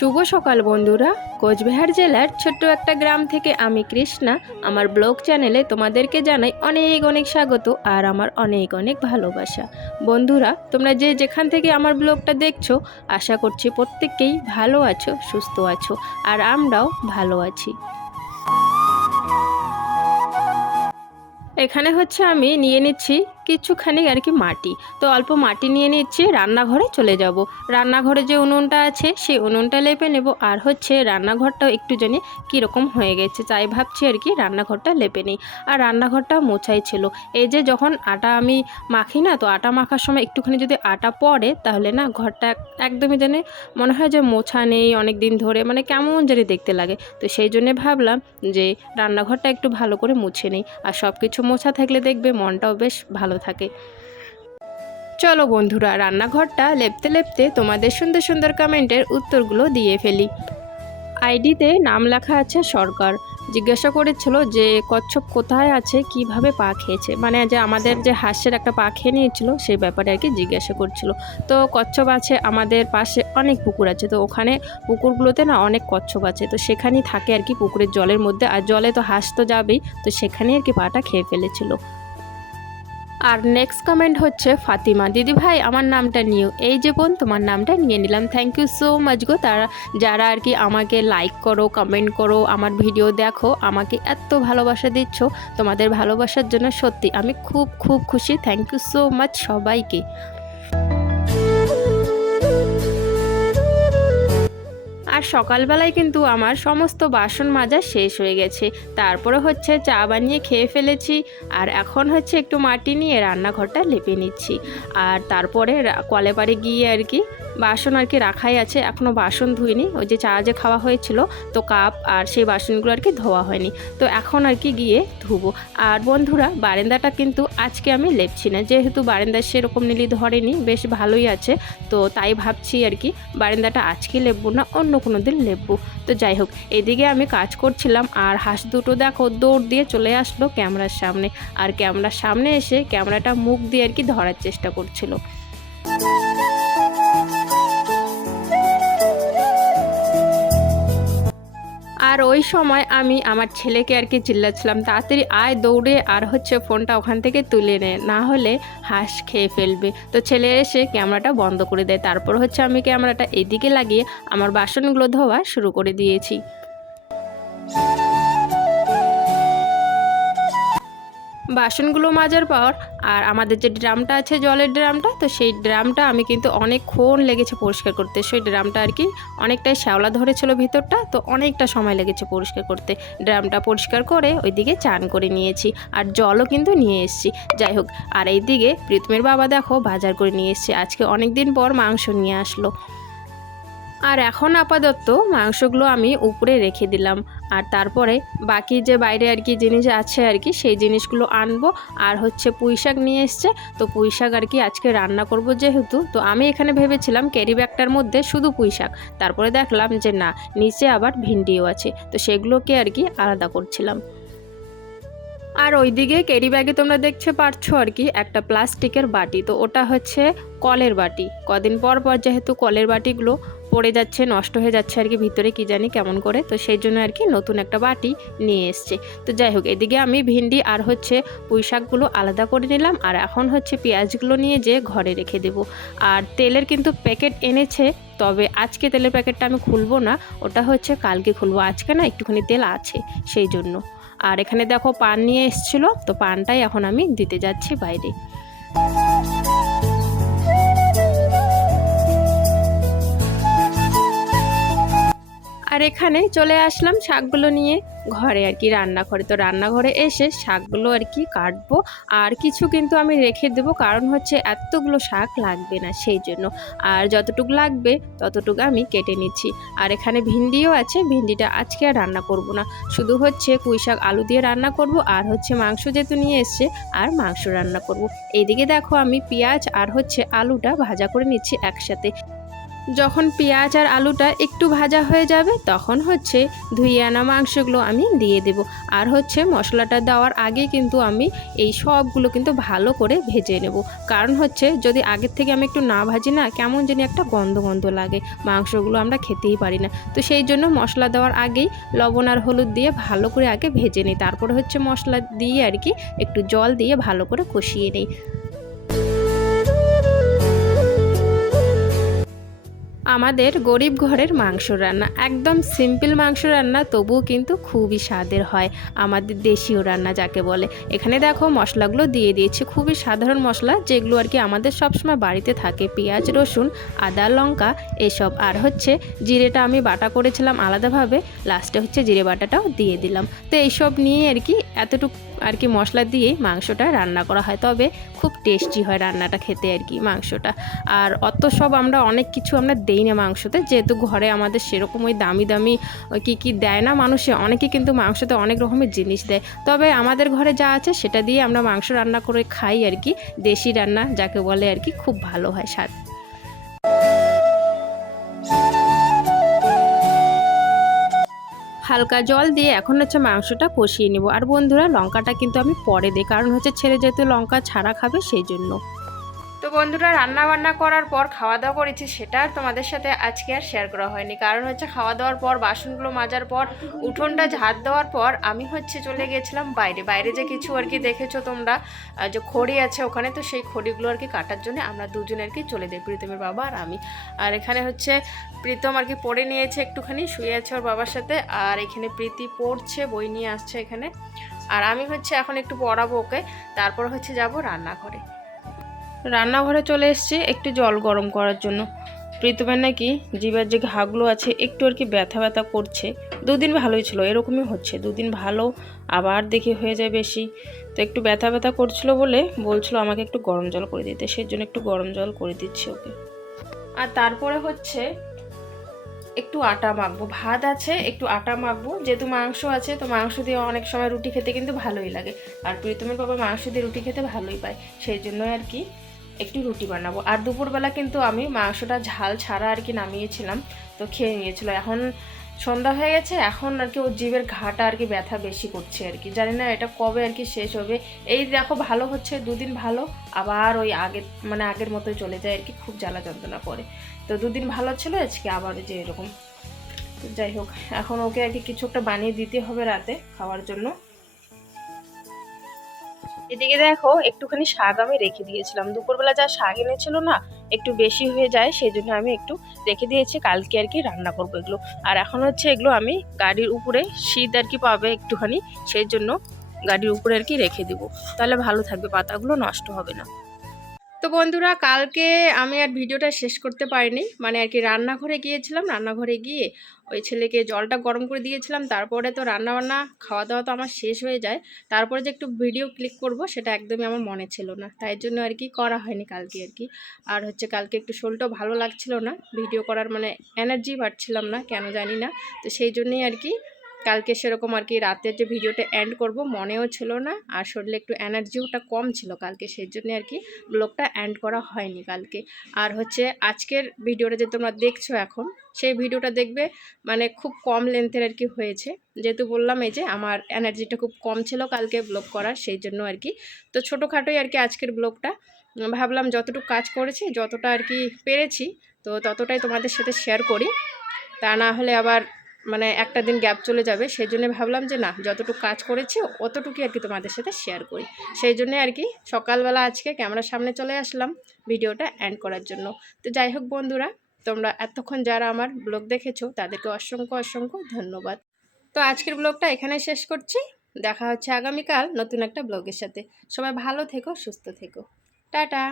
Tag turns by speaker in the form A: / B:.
A: শুভ সকাল বন্ধুরা। কোচবিহার জেলার ছোট্ট একটা গ্রাম থেকে আমি কৃষ্ণা। আমার ব্লগ চ্যানেলে তোমাদেরকে জানাই অনেক অনেক স্বাগত আর আমার অনেক অনেক ভালোবাসা। বন্ধুরা, তোমরা যে যেখান থেকে আমার ব্লগটা দেখছ, আশা করছি প্রত্যেককেই ভালো আছো, সুস্থ আছো, আর আমরাও ভালো আছি। এখানে হচ্ছে আমি নিয়ে নিচ্ছি কিছুখানি আর কি মাটি। তো অল্প মাটি নিয়ে নিচ্ছি, রান্নাঘরে চলে যাব। রান্নাঘরে যে উনুনটা আছে, সেই উনুনটা লেপে নেব। আর হচ্ছে রান্নাঘরটাও একটু জানি কীরকম হয়ে গেছে, তাই ভাবছি আর কি রান্নাঘরটা লেপে নিই। আর রান্নাঘরটা মোছাই ছিল। এই যে যখন আটা আমি মাখি না, তো আটা মাখার সময় একটুখানি যদি আটা পড়ে, তাহলে না ঘরটা একদমই জানি মনে হয় যে মোছা নেই অনেক দিন ধরে মানে কেমন জানি দেখতে লাগে। তো সেই জন্যে ভাবলাম যে রান্নাঘরটা একটু ভালো করে মুছে নিই। আর সব কিছু মোছা থাকলে দেখবে মনটাও বেশ ভালো থাকে। চলো বন্ধুরা, রান্নাঘরটা লেপতে লেপতে তোমাদের সুন্দর সুন্দর কমেন্টের উত্তরগুলো দিয়ে ফেলি। আইডিতে নাম লেখা আছে সরকার। জিজ্ঞাসা করেছিল যে, কচ্ছপ কোথায় আছে, কীভাবে পা খেয়েছে? মানে যে আমাদের যে হাঁসের একটা পা খেয়ে নিয়েছিল, সেই ব্যাপারে আর কি জিজ্ঞাসা করছিল। তো কচ্ছপ আছে আমাদের পাশে অনেক পুকুর আছে, তো ওখানে পুকুরগুলোতে না অনেক কচ্ছপ আছে, তো সেখানেই থাকে আর কি পুকুরের জলের মধ্যে। আর জলে তো হাঁস তো যাবেই, তো সেখানেই আর কি পাটা খেয়ে ফেলেছিল। আর নেক্সট কমেন্ট হচ্ছে ফাতিমা। দিদি ভাই, আমার নামটা নিও এই যে বোন, তোমার নামটা নিয়ে নিলাম। থ্যাংক ইউ সো মাচ গো। তারা, যারা আর কি আমাকে লাইক করো কমেন্ট করো, আমার ভিডিও দেখো, আমাকে এত ভালোবাসা দিচ্ছ, তোমাদের ভালোবাসার জন্য সত্যি আমি খুব খুব খুশি। থ্যাংক ইউ সো মাচ সবাইকে। আর সকালবেলায় কিন্তু আমার সমস্ত বাসন মাজা শেষ হয়ে গেছে। তারপরে হচ্ছে চা বানিয়ে খেয়ে ফেলেছি। আর এখন হচ্ছে একটু মাটি নিয়ে রান্নাঘরটা লেপে নিচ্ছি। আর তারপরে রা- কলে পারে গিয়ে আর কি বাসন আর কি রাখাই আছে এখনও বাসন ধুইনি। ওই যে চা যে খাওয়া হয়েছিল, তো কাপ আর সেই বাসনগুলো আর কি ধোয়া হয়নি। তো এখন আর কি গিয়ে ধুবো। আর বন্ধুরা, বারান্দাটা কিন্তু আজকে আমি লেপছি না। যেহেতু বারান্দা সেরকম নিলি ধরেনি, বেশ ভালোই আছে। তো তাই ভাবছি আর কি, বারান্দাটা আজকে লেপবো না, অন্য কোনো দিন লেপবো। তো যাই হোক, এদিকে আমি কাজ করছিলাম, আর হাঁস দুটো দেখো দৌড় দিয়ে চলে আসলো ক্যামেরার সামনে। আর ক্যামেরার সামনে এসে ক্যামেরাটা মুখ দিয়ে আর কি ধরার চেষ্টা করছিল। আর ওই সময় আমি আমার ছেলেকে আর কি চিল্লাচ্ছিলাম, তাড়াতাড়ি আয় দৌড়ে আর হচ্ছে ফোনটা ওখান থেকে তুলে নে, না হলে হাঁস খেয়ে ফেলবে। তো ছেলে এসে ক্যামেরাটা বন্ধ করে দেয়, তারপর হচ্ছে আমি ক্যামেরাটা এদিকে লাগিয়ে আমার বাসনগুলো ধোয়া শুরু করে দিয়েছি। বাসনগুলো মাজার পর, আর আমাদের যে ড্রামটা আছে, জলের ড্রামটা, তো সেই ড্রামটা আমি কিন্তু অনেকক্ষণ লেগেছে পরিষ্কার করতে। সেই ড্রামটা আর কি অনেকটাই শ্যাওলা ধরেছিল ভিতরটা, তো অনেকটা সময় লেগেছে পরিষ্কার করতে। ড্রামটা পরিষ্কার করে ওইদিকে চান করে নিয়েছি, আর জলও কিন্তু নিয়ে এসেছি। যাই হোক, আর এইদিকে প্রীতমের বাবা দেখো বাজার করে নিয়ে এসছে। আজকে অনেক দিন পর মাংস নিয়ে আসলো। আর এখন আপাতত মাংসগুলো আমি উপরে রেখে দিলাম। আর তারপরে বাকি যে বাইরে আর কি জিনিস আছে আর কি, সেই জিনিসগুলো আনব। আর হচ্ছে পুঁই শাক নিয়ে এসছে, তো পুঁই শাক আর কি আজকে রান্না করব যেহেতু, তো আমি এখানে ভেবেছিলাম ক্যারি ব্যাগটার মধ্যে শুধু পুঁই শাক। তারপরে দেখলাম যে না, নিচে আবার ভিন্ডিও আছে, তো সেগুলোকে আর কি আলাদা করছিলাম। আর ওইদিকে ক্যারি ব্যাগে তোমরা দেখতে পারছ আর কি, একটা প্লাস্টিকের বাটি। তো ওটা হচ্ছে কলের বাটি। কদিন পর পর যেহেতু কলের বাটিগুলো পড়ে যাচ্ছে, নষ্ট হয়ে যাচ্ছে আর কি, ভিতরে কি জানি কেমন করে, তো সেই জন্য আর কি নতুন একটা বাটি নিয়ে এসছে। তো যাই হোক, এদিকে আমি ভিন্ডি আর হচ্ছে পুঁই শাকগুলো আলাদা করে নিলাম, আর এখন হচ্ছে পেঁয়াজগুলো নিয়ে যে ঘরে রেখে দেব। আর তেলের কিন্তু প্যাকেট এনেছে, তবে আজকে তেলের প্যাকেটটা আমি খুলবো না, ওটা হচ্ছে কালকে খুলবো। আজকে না একটুখানি তেল আছে, সেই জন্য। আর এখানে দেখো পান নিয়ে এসেছিল, তো পানটাই এখন আমি দিতে যাচ্ছি বাইরে। আর এখানে চলে আসলাম শাকগুলো নিয়ে। ঘরে আর কি, রান্নাঘরে। তো রান্নাঘরে এসে শাকগুলো আর কি কাটবো। আর কিছু কিন্তু আমি রেখে দেবো, কারণ হচ্ছে এতগুলো শাক লাগবে না সেই জন্য। আর যতটুকু লাগবে, ততটুকু আমি কেটে নিচ্ছি। আর এখানে ভিন্ডিও আছে, ভিন্ডিটা আজকে আর রান্না করব না। শুধু হচ্ছে পুঁই শাক, আলু দিয়ে রান্না করব, আর হচ্ছে মাংস যেহেতু নিয়ে এসছে, আর মাংস রান্না করব। এইদিকে দেখো আমি পেঁয়াজ আর হচ্ছে আলুটা ভাজা করে নিচ্ছি একসাথে। যখন পেঁয়াজ আর আলুটা একটু ভাজা হয়ে যাবে, তখন হচ্ছে ধুয়ে আনা মাংসগুলো আমি দিয়ে দেব। আর হচ্ছে মশলাটা দেওয়ার আগে কিন্তু আমি এই সবগুলো কিন্তু ভালো করে ভেজে নেব। কারণ হচ্ছে যদি আগের থেকে আমি একটু না ভাজি না, কেমন জানি একটা গন্ধ গন্ধ লাগে। মাংসগুলো আমরা খেতেই পারি না। তো সেই জন্য মশলা দেওয়ার আগেই লবণ আর হলুদ দিয়ে ভালো করে আগে ভেজে নিই। তারপরে হচ্ছে মশলা দিয়ে আর কি একটু জল দিয়ে ভালো করে কষিয়ে নিই। আমাদের গরিব ঘরের মাংস রান্না। একদম সিম্পল মাংস রান্না, তবুও কিন্তু খুবই স্বাদের হয় আমাদের দেশীয় রান্না যাকে বলে। এখানে দেখো মশলাগুলো দিয়ে দিয়েছি, খুবই সাধারণ মশলা যেগুলো আর কি আমাদের সবসময় বাড়িতে থাকে। পেঁয়াজ, রসুন, আদা, লঙ্কা এসব। আর হচ্ছে জিরেটা আমি বাটা করেছিলাম আলাদাভাবে, লাস্টে হচ্ছে জিরে বাটাটাও দিয়ে দিলাম। তো এইসব নিয়ে আর কি এতটুকু আর কি মশলা দিয়ে মাংসটা রান্না করা হয়, তবে খুব টেস্টি হয় রান্নাটা খেতে আর কি মাংসটা। আর অত সব আমরা অনেক কিছু আমরা দেই না মাংসতে, যেহেতু ঘরে আমাদের সেরকম ওই দামি দামি কী কী দেয় না মানুষে, অনেকে কিন্তু মাংসতে অনেক রকমের জিনিস দেয়। তবে আমাদের ঘরে যা আছে সেটা দিয়ে আমরা মাংস রান্না করে খাই আর কি, দেশি রান্না যাকে বলে আর কি খুব ভালো হয় স্বাদ। হালকা জল দিয়ে এখন হচ্ছে মাংসটা কষিয়ে নেব। আর বন্ধুরা, লঙ্কাটা কিন্তু আমি পরে দিই, কারণ হচ্ছে ছেলে যেহেতু লঙ্কা ছাড়া খাবে, সেই জন্য। বন্ধুরা রান্না বান্না করার পর খাওয়া দাওয়া করেছি, সেটা তোমাদের সাথে আজকে আর শেয়ার করা হয়নি। কারণ হচ্ছে খাওয়া দাওয়ার পর, বাসনগুলো মাজার পর, উঠোনটা ঝাড় দেওয়ার পর আমি হচ্ছে চলে গেছিলাম বাইরে। বাইরে যে কিছু আর কি দেখেছ তোমরা যে খড়ি আছে ওখানে, তো সেই খড়িগুলো আর কি কাটার জন্য আমরা দুজনে আর কি চলে যাই, প্রীতমের বাবা আর আমি। আর এখানে হচ্ছে প্রীতম আর কি পড়ে নিয়েছে একটুখানি, শুয়ে আছে ওর বাবার সাথে, আর এখানে প্রীতি পড়ছে, বই নিয়ে আসছে এখানে। আর আমি হচ্ছে এখন একটু পড়াবো ওকে, তারপর হচ্ছে যাব রান্নাঘরে। রান্নাঘরে চলে এসেছি একটু জল গরম করার জন্য। প্রীতমের নাকি জিভার যে ঘাগুলো আছে, একটু আর কি ব্যথা ব্যথা করছে। দুদিন ভালোই ছিল, এরকমই হচ্ছে। দুদিন ভালো, আবার দেখি হয়ে যায় বেশি। তো একটু ব্যথা ব্যথা করছিল বলে বলছিল আমাকে একটু গরম জল করে দিতে। সেই জন্য একটু গরম জল করে দিচ্ছি ওকে। আর তারপরে হচ্ছে একটু আটা মাখবো। ভাত আছে, একটু আটা মাখবো। যেহেতু মাংস আছে, তো মাংস দিয়ে অনেক সময় রুটি খেতে কিন্তু ভালোই লাগে। আর প্রীতমের বাবা মাংস দিয়ে রুটি খেতে ভালোই পায়। সেই জন্য আর কি একটু রুটি বানাবো। আর দুপুরবেলা কিন্তু আমি মাংসটা ঝাল ছাড়া আর কি নামিয়েছিলাম, তো খেয়ে নিয়েছিল। এখন সন্ধ্যা হয়ে গেছে, এখন আর কি ওর জীবের ঘাটা আর কি ব্যথা বেশি করছে আর কি। জানি না এটা কবে আর কি শেষ হবে। এই দেখো ভালো হচ্ছে, দুদিন ভালো, আবার ওই আগের মানে আগের মতোই চলে যায় আর কি, খুব জ্বালা যন্ত্রণা করে। তো দুদিন ভালো ছিল, আজকে আবার যে এরকম। যাই হোক, এখন ওকে আর কি কিছু একটা বানিয়ে দিতে হবে রাতে খাওয়ার জন্য। এদিকে দেখো, একটুখানি শাক আমি রেখে দিয়েছিলাম। দুপুরবেলা যা শাক এনেছিল না, একটু বেশি হয়ে যায় সেই জন্য আমি একটু রেখে দিয়েছি। কালকে আর কি রান্না করব এগুলো। আর এখন হচ্ছে এগুলো আমি গাড়ির উপরে শীত আর কি পাবে একটুখানি, সেই জন্য গাড়ির উপরে আর কি রেখে দিব। তাহলে ভালো থাকবে, পাতাগুলো নষ্ট হবে না। তো বন্ধুরা, কালকে আমি আর ভিডিওটা শেষ করতে পারিনি। মানে আর কি রান্নাঘরে গিয়েছিলাম, রান্নাঘরে গিয়ে ওই ছেলেকে জলটা গরম করে দিয়েছিলাম। তারপরে তো রান্না বান্না খাওয়া দাওয়া তো আমার শেষ হয়ে যায়। তারপরে যে একটু ভিডিও ক্লিক করব, সেটা একদমই আমার মনে ছিল না। তাই জন্য আর কি করা হয়নি কালকে আর কি। আর হচ্ছে কালকে একটু শরীরটাও ভালো লাগছিল না। ভিডিও করার মানে এনার্জি পাচ্ছিলাম না, কেন জানি না। তো সেই জন্যই আর কি কালকে সেরকম আর কি রাতের যে ভিডিওটা এন্ড করব, মনেও ছিল না আর শরীরে একটু এনার্জিওটা কম ছিল কালকে সেই জন্য আর কি ব্লগটা এন্ড করা হয়নি কালকে। আর হচ্ছে আজকের ভিডিওটা যে তোমরা দেখছ এখন, সেই ভিডিওটা দেখবে মানে খুব কম লেন্থের আর কি হয়েছে। যেহেতু বললাম এই যে আমার এনার্জিটা খুব কম ছিল কালকে ব্লগ করার সেই জন্য আর কি। তো ছোটোখাটোই আর কি আজকের ব্লগটা ভাবলাম যতটুকু কাজ করেছি, যতটা আর কি পেরেছি, তো ততটাই তোমাদের সাথে শেয়ার করি। তা না হলে আবার মানে একটা দিন গ্যাপ চলে যাবে সেই জন্য ভাবলাম যে না, যতটুকু কাজ করেছি অতটুকুই আর কি তোমাদের সাথে শেয়ার করি। সেই জন্য আর কি সকালবেলা আজকে ক্যামেরার সামনে চলে আসলাম ভিডিওটা অ্যান্ড করার জন্য। তো যাই হোক বন্ধুরা, তোমরা এতক্ষণ যারা আমার ব্লগ দেখেছ, তাদেরকে অসংখ্য অসংখ্য ধন্যবাদ। তো আজকের ব্লগটা এখানে শেষ করছি। দেখা হচ্ছে আগামীকাল নতুন একটা ব্লগের সাথে। সবাই ভালো থেকো, সুস্থ থেকো। টাটা!